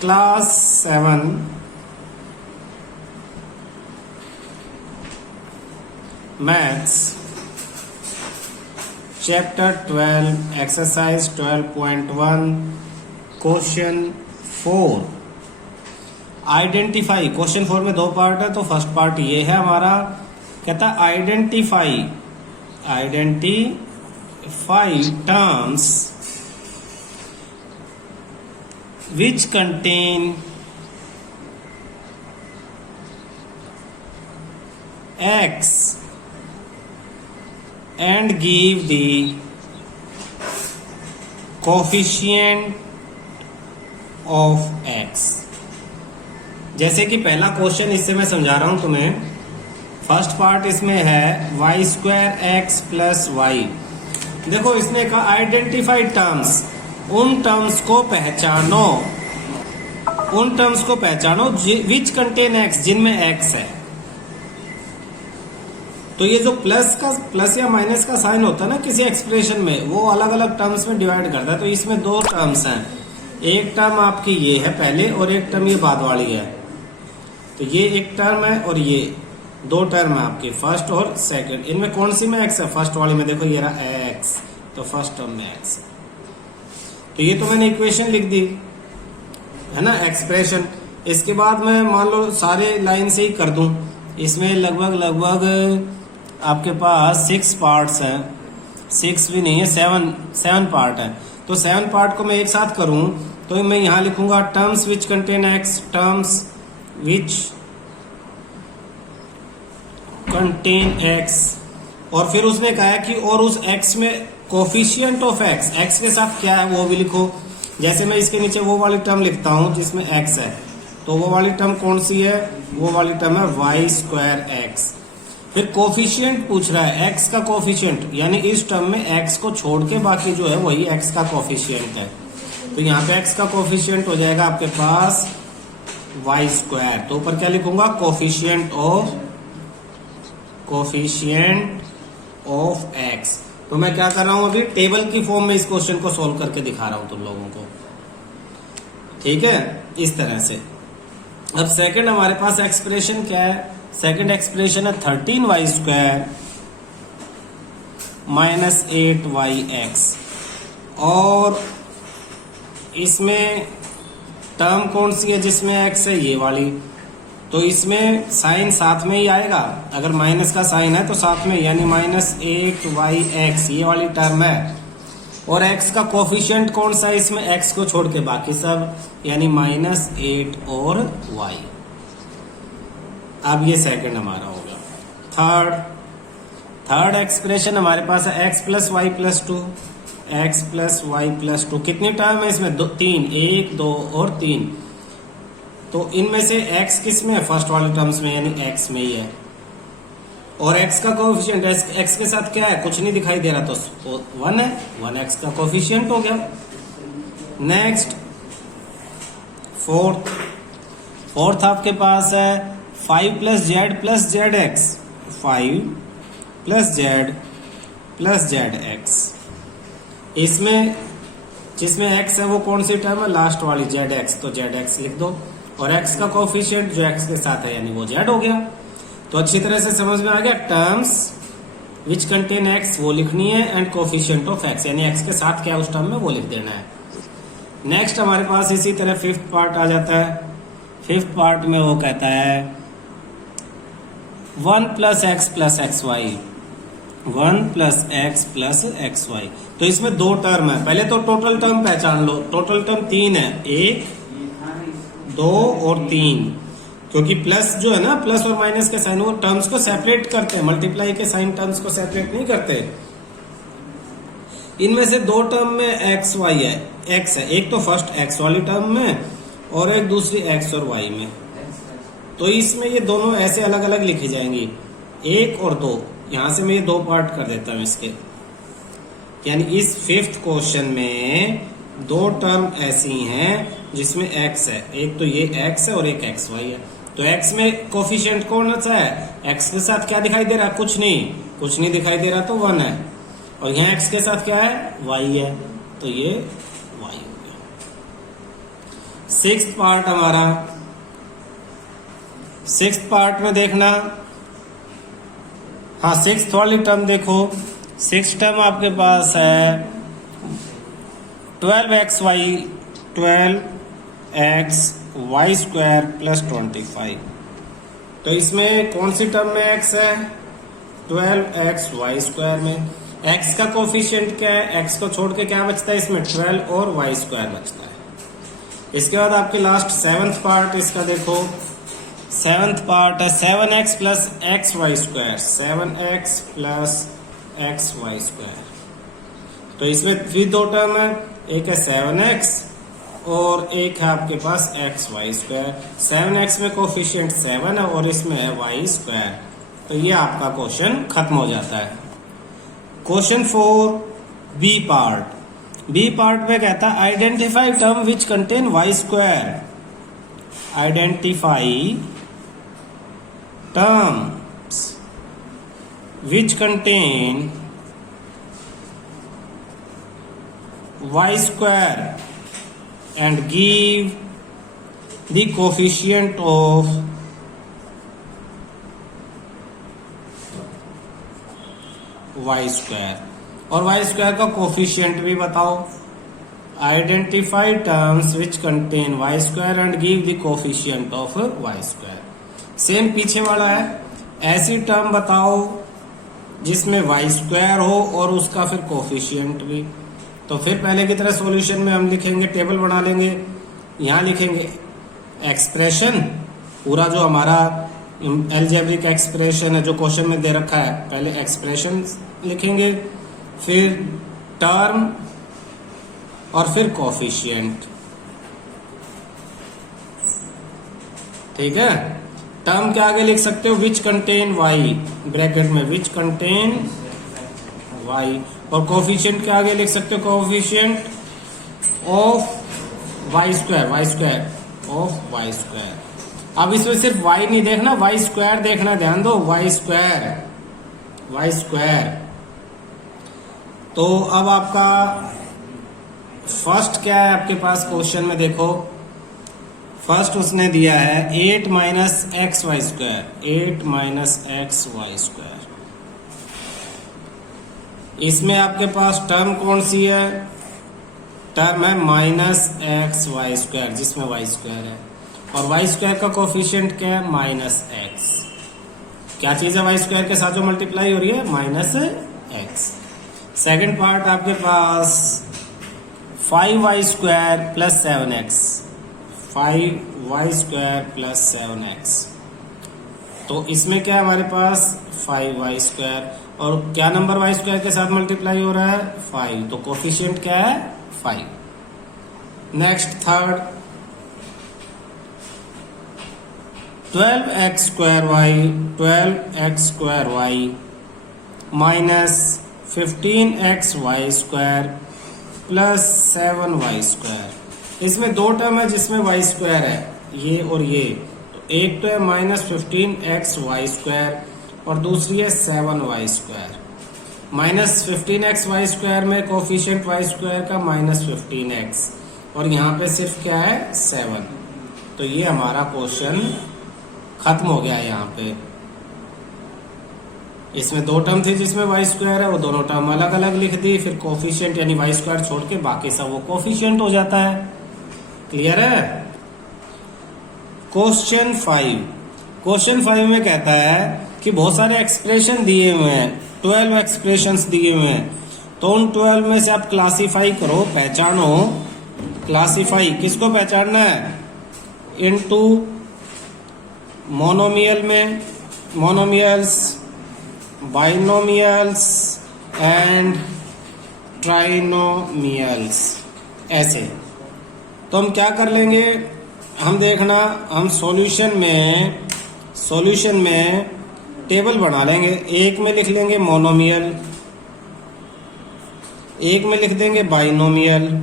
Class 7 maths chapter 12 exercise 12.1 question 4 identify. Question 4 में दो part है, तो फर्स्ट पार्ट ये है हमारा, कहता है identify terms which contain x and give the coefficient of x। जैसे कि पहला क्वेश्चन, इससे मैं समझा रहा हूं तुम्हें। फर्स्ट पार्ट इसमें है y square x plus y. देखो इसने कहा आइडेंटिफाई टर्म्स, उन टर्म्स को पहचानो, विच कंटेन एक्स, जिनमें एक्स है। तो ये जो प्लस या माइनस का साइन होता है ना किसी एक्सप्रेशन में, वो अलग अलग टर्म्स में डिवाइड करता है। तो इसमें दो टर्म्स हैं, एक टर्म आपकी ये है पहले और एक टर्म ये बाद वाली है। तो ये एक टर्म है और ये दो टर्म है आपकी, फर्स्ट और सेकंड। इनमें कौन सी में एक्स है? फर्स्ट वाली में। देखो ये रहा एक्स, तो फर्स्ट टर्म में एक्स। तो ये तो मैंने इक्वेशन लिख दी है ना, एक्सप्रेशन। इसके बाद मैं मान लो सारे लाइन से ही कर दूं। इसमें लगभग आपके पास 6 पार्ट्स हैं, 6 भी नहीं है, 7 पार्ट है। तो 7 पार्ट को मैं एक साथ करूं तो मैं यहां लिखूंगा terms which contain x, terms which contain x. और फिर उसने कहा कि और उस एक्स में कोफिशिएंट ऑफ एक्स, एक्स के साथ क्या है वो भी लिखो। जैसे मैं इसके नीचे वो वाली टर्म लिखता हूं जिसमें एक्स है, तो वो वाली टर्म कौन सी है? वो वाली टर्म है वाई स्क्वायर एक्स। फिर कोफिशिएंट पूछ रहा है, एक्स का कोफिशिएंट, यानी इस टर्म में एक्स को छोड़ के बाकी जो है वही एक्स का कोफिशिएंट है। तो यहाँ पे एक्स का कोफिशिएंट हो जाएगा आपके पास वाई स्क्वायर। तो ऊपर क्या लिखूंगा? Coefficient of x. तो मैं क्या कर रहा हूं अभी? टेबल की फॉर्म में इस क्वेश्चन को सोल्व करके दिखा रहा हूं तुम लोगों को, ठीक है, इस तरह से। अब सेकंड हमारे पास एक्सप्रेशन क्या है? सेकंड एक्सप्रेशन है 13y स्क्वायर माइनस 8yx। और इसमें टर्म कौन सी है जिसमें x है? ये वाली। तो इसमें साइन साथ में ही आएगा, अगर माइनस का साइन है तो साथ में, यानी माइनस 8yx ये वाली टर्म है। और x का कोफिशिएंट कौन सा है इसमें? x को छोड़ के बाकी सब, यानी -8 और y। अब ये सेकंड हमारा हो गया। थर्ड एक्सप्रेशन हमारे पास है x plus y plus 2, x plus y plus 2। कितनी टर्म है इसमें? 3, 1, 2 और 3। तो इनमें से x किस में है? फर्स्ट वाले टर्म्स में, यानी x में ही है। और x का कोफिशिएंट, x के साथ क्या है? कुछ नहीं दिखाई दे रहा, तो 1 है, 1x का कोफिशिएंट हो गया। नेक्स्ट फोर्थ आपके पास है 5 plus Z plus Z x, 5 plus Z plus Z x. इसमें जिसमें x है वो कौन सी टर्म है? लास्ट वाली zx, तो zx लिख दो। और x का कोफिशिएंट जो x के साथ है यानी वो z हो गया। तो अच्छी तरह से समझ में आ गया। टर्म्स विच कंटेन x वो लिखनी है, एंड कोफिशिएंट ऑफ x, यानी x के साथ क्या है उस टर्म में वो लिख देना है। नेक्स्ट हमारे पास इसी तरह फिफ्थ पार्ट आ जाता है। फिफ्थ पार्ट में वो कहता है 1 plus x plus x y, 1 plus x plus x y. तो इसमें दो टर्म है। पहले तो टोटल टर्म पहचान लो। टोटल टर्म 3 है, 1, 2 और 3। क्योंकि प्लस जो है ना, प्लस और माइनस के साइन वो टर्म्स को सेपरेट करते हैं, मल्टीप्लाई के साइन टर्म्स को सेपरेट नहीं करते। इनमें से दो टर्म में एक्स वाई है, एक्स है, एक तो फर्स्ट एक्स वाली टर्म में और एक दूसरी एक्स और वाई में। तो इसमें ये दोनों ऐसे अलग अलग लिखी जाएंगी, 1 और 2। यहां से मैं ये 2 पार्ट कर देता हूं इसके, यानी इस फिफ्थ क्वेश्चन में 2 टर्म ऐसी हैं जिसमें x है, एक तो ये x है और एक xy है। तो x में कोफिशिएंट कौन सा है? x के साथ क्या दिखाई दे रहा है? कुछ नहीं दिखाई दे रहा, तो 1 है। और यहाँ x के साथ क्या है? y है, तो ये y हो गया। सिक्स्थ पार्ट हमारा, सिक्स्थ पार्ट में देखना, हाँ सिक्स्थ वाली टर्म देखो। सिक्स्थ टर्म आपके पास है 12xy, 12xy स्क्वायर प्लस 25। तो इसमें कौन सी टर्म में x है? 12xy स्क्वायर में। x का कोफिशिएंट क्या है? x को छोड़ के क्या बचता है इसमें? 12 और y स्क्वायर बचता है। इसके बाद आपके लास्ट सेवंथ पार्ट इसका देखो। सेवंथ पार्ट है 7x plus x y square, 7x plus x y square. तो इसमें भी दो टर्म है, एक है 7x और एक है आपके पास एक्स वाई स्क्वायर। 7x में कोफिशिएंट 7 है और इसमें है y स्क्वायर। तो ये आपका क्वेश्चन खत्म हो जाता है। Question 4 B part. B part में कहता है identify term which contain y square. Identify terms which contain y square and give the coefficient of y square। और y square का कोफिशिएंट भी बताओ। Identify terms which contain y square and give the coefficient of y square। Same पीछे वाला है, ऐसी term बताओ जिसमें y स्क्वायर हो और उसका फिर कोफिशिएंट भी। तो फिर पहले की तरह सॉल्यूशन में हम लिखेंगे, टेबल बना लेंगे। यहाँ लिखेंगे एक्सप्रेशन, पूरा जो हमारा अलजेब्रिक एक्सप्रेशन है जो क्वेश्चन में दे रखा है, पहले एक्सप्रेशन लिखेंगे, फिर टर्म और फिर कोफिशिएंट। ठीक है, टर्म के आगे लिख सकते हो विच कंटेन वाई, ब्रैकेट में विच कंटेन वाई, और कोफिशिएंट के आगे लिख सकते हो coefficient of y square, y square of y square. अब इसमें सिर्फ वाई नहीं देखना, वाई स्क्वायर देखना, ध्यान दो, वाई स्क्वायर, वाई स्क्वायर। तो अब आपका फर्स्ट क्या है आपके पास क्वेश्चन में देखो। फर्स्ट उसने दिया है 8 minus x y square, 8 minus x y square. इसमें आपके पास टर्म कौन सी है? टर्म है माइनस एक्स वाई स्क्वायर जिसमें वाई स्क्वायर है, और वाई स्क्वायर का कोफिशिएंट क्या है? Minus x. क्या चीज है वाई स्क्वायर के साथ जो मल्टीप्लाई हो रही है? Minus x. सेकेंड पार्ट आपके पास 5y square plus 7x, 5y square plus 7x। तो इसमें क्या है हमारे पास? 5y स्क्वायर, और क्या नंबर y स्क्वायर के साथ मल्टीप्लाई हो रहा है? 5। तो कोफिशिएंट क्या है? 5। Next third 12x square y, 12x square y minus 15xy square plus 7y square. इसमें दो टर्म है जिसमें y स्क्वायर है, ये और ये। तो एक तो है माइनस 15xy स्क्वायर और दूसरी है 7y square. Minus 15xy square में कोफिशिएंट y स्क्वायर का माइनस 15x, और यहाँ पे सिर्फ क्या है? 7। तो ये हमारा क्वेश्चन खत्म हो गया है। यहाँ पे इसमें दो टर्म थी जिसमें y स्क्वायर है, वो दोनों टर्म अलग अलग लिख दी, फिर कोफिशिएंट यानी y स्क्वायर छोड़ के बाकी सब वो कोफिशिएंट हो जाता है। क्लियर है? क्वेश्चन 5। क्वेश्चन 5 में कहता है कि बहुत सारे एक्सप्रेशन दिए हुए हैं, 12 एक्सप्रेशंस दिए हुए हैं, तो उन 12 में से आप क्लासिफाई करो, पहचानो। क्लासिफाई किसको पहचानना है? इनटू मोनोमियल में, मोनोमियल्स, बाइनोमियल्स एंड ट्राइनोमियल्स, ऐसे। तो हम क्या कर लेंगे, हम देखना, हम सॉल्यूशन में टेबल बना लेंगे। एक में लिख लेंगे मोनोमियल, एक में लिख देंगे बाइनोमियल,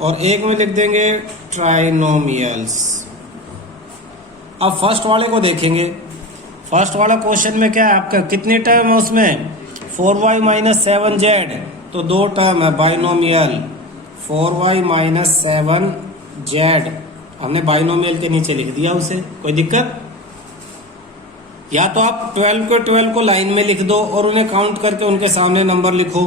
और एक में लिख देंगे ट्राइनोमियल्स। अब फर्स्ट वाले को देखेंगे। फर्स्ट वाला क्वेश्चन में क्या है आपका? कितनी टर्म है उसमें? 4y माइनस 7z, तो दो टर्म है बाइनोमियल। 4y माइनस 7z हमने बाइनोमियल के नीचे लिख दिया उसे, कोई दिक्कत? या तो आप 12 को लाइन में लिख दो और उन्हें काउंट करके उनके सामने नंबर लिखो।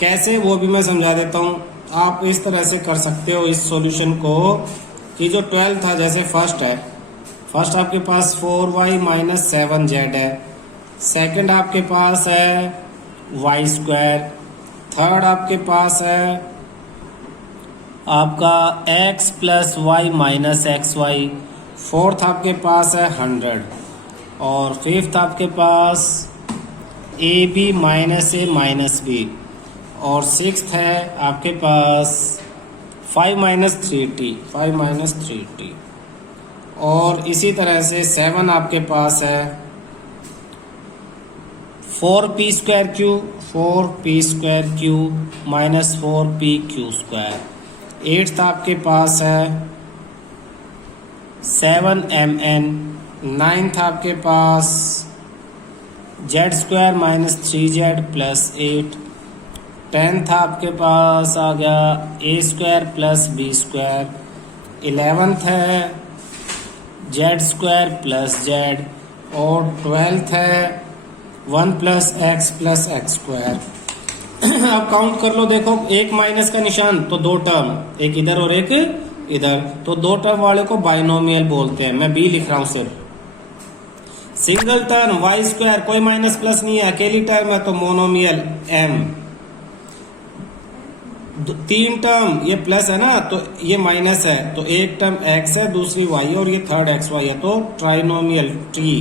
कैसे, वो भी मैं समझा देता हूं। आप इस तरह से कर सकते हो इस सॉल्यूशन को कि जो 12 था, जैसे फर्स्ट है, फर्स्ट आपके पास 4y माइनस 7z है, सेकंड आपके पास है y स्क्वायर, थर्ड आपके पास है आपका x plus Y minus x Y, fourth आपके पास है 100 और फिफ्थ आपके पास A B minus A minus B और सिक्स्थ है आपके पास 5 माइनस 3t और इसी तरह से 7 आपके पास है 4p square Q minus 4pq square. Eighth आपके पास है 7mn, नाइन्थ आपके पास z square minus 3z plus 8, tenth आपके पास आ गया a square plus b square, 11th है z स्क्वायर प्लस z और 12th है 1 प्लस x स्क्वायर। अब काउंट कर लो, देखो एक माइनस का निशान तो दो टर्म, एक इधर और एक इधर, तो दो टर्म वाले को बाइनोमियल बोलते हैं। मैं बी लिख रहा हूं सिर्फ। सिंगल टर्म वाई स्क्वायर, कोई माइनस प्लस नहीं है, अकेली टर्म है तो मोनोमियल एम। तीन टर्म ये प्लस है ना, तो ये माइनस है, तो एक टर्म एक्स है, दूसरी वाई और ये थर्ड एक्स वाई है, तो trinomial T.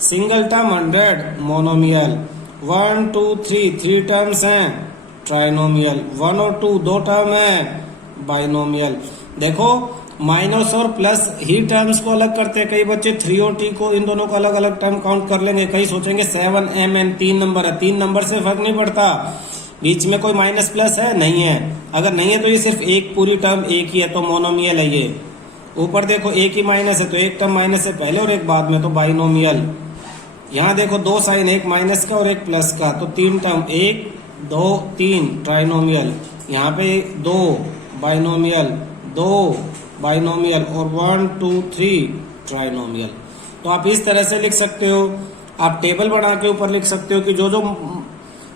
Single term 100 monomial, 1 2 3 terms हैं ट्राइनोमियल, 1 और 2 दो टर्म है बाइनोमियल। देखो माइनस और प्लस ही टर्म्स को अलग करते हैं। कई बच्चे 3 और t को, इन दोनों को अलग अलग टर्म काउंट कर लेंगे। कई सोचेंगे 7mn 3 नंबर है, 3 नंबर से फर्क नहीं पड़ता, बीच में कोई माइनस प्लस है नहीं है। अगर नहीं है तो ये सिर्फ एक पूरी टर्म एक ही है, तो मोनोमियल है ये। ऊपर देखो एक ही माइनस है, तो एक टर्म माइनस है पहले और एक बाद में, तो बाइनोमियल। यहाँ देखो दो साइन, एक माइनस का और एक प्लस का, तो 3 टर्म 1 2 3 ट्राइनोमियल। यहाँ पे 2 बाइनोमियल, 2 बाइनोमियल और 1 2 3 ट्राइनोमियल। तो आप इस तरह से लिख सकते हो। आप टेबल बना के ऊपर लिख सकते हो कि जो जो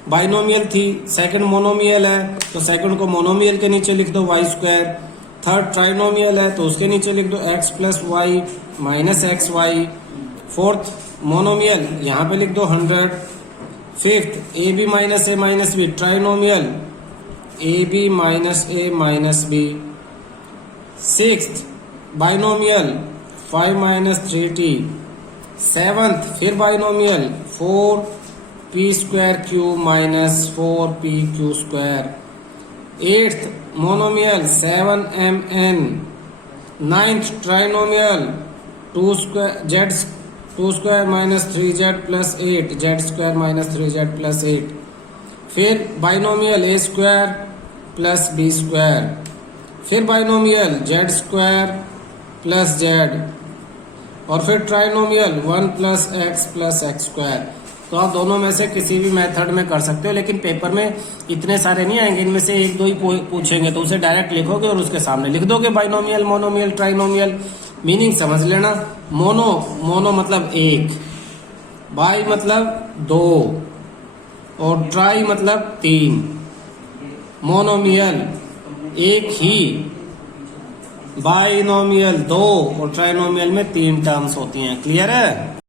बाइनोमियल थी, सेकंड मोनोमियल है तो सेकंड को मोनोमियल के नीचे लिख दो y स्क्वायर, थर्ड ट्राइनोमियल है तो उसके नीचे लिख दो x plus Y minus x Y, fourth monomial यहाँ पे लिख दो 100, fifth A B minus B trinomial A B minus A minus B, sixth binomial 5 minus 3t, seventh फिर binomial 4p square Q minus 4pq square, eighth monomial 7mn, ninth trinomial 2 square minus 3z plus 8, z square minus 3z plus 8, फिर binomial a square plus b square, फिर binomial z square plus z और फिर trinomial 1 plus x square. तो आप दोनों में से किसी भी मेथड में कर सकते हो, लेकिन पेपर में इतने सारे नहीं आएंगे, इनमें से एक दो ही पूछेंगे, तो उसे डायरेक्ट लिखोगे और उसके सामने लिख दोगे बाइनोमियल, मोनोमियल, ट्राइनोमियल। मीनिंग समझ लेना, मोनो मतलब एक, बाई मतलब 2 और ट्राई मतलब 3। मोनोमियल एक ही, बाइनोमियल 2 और ट्राइनोमियल में 3 टर्म्स होती हैं। क्लियर है?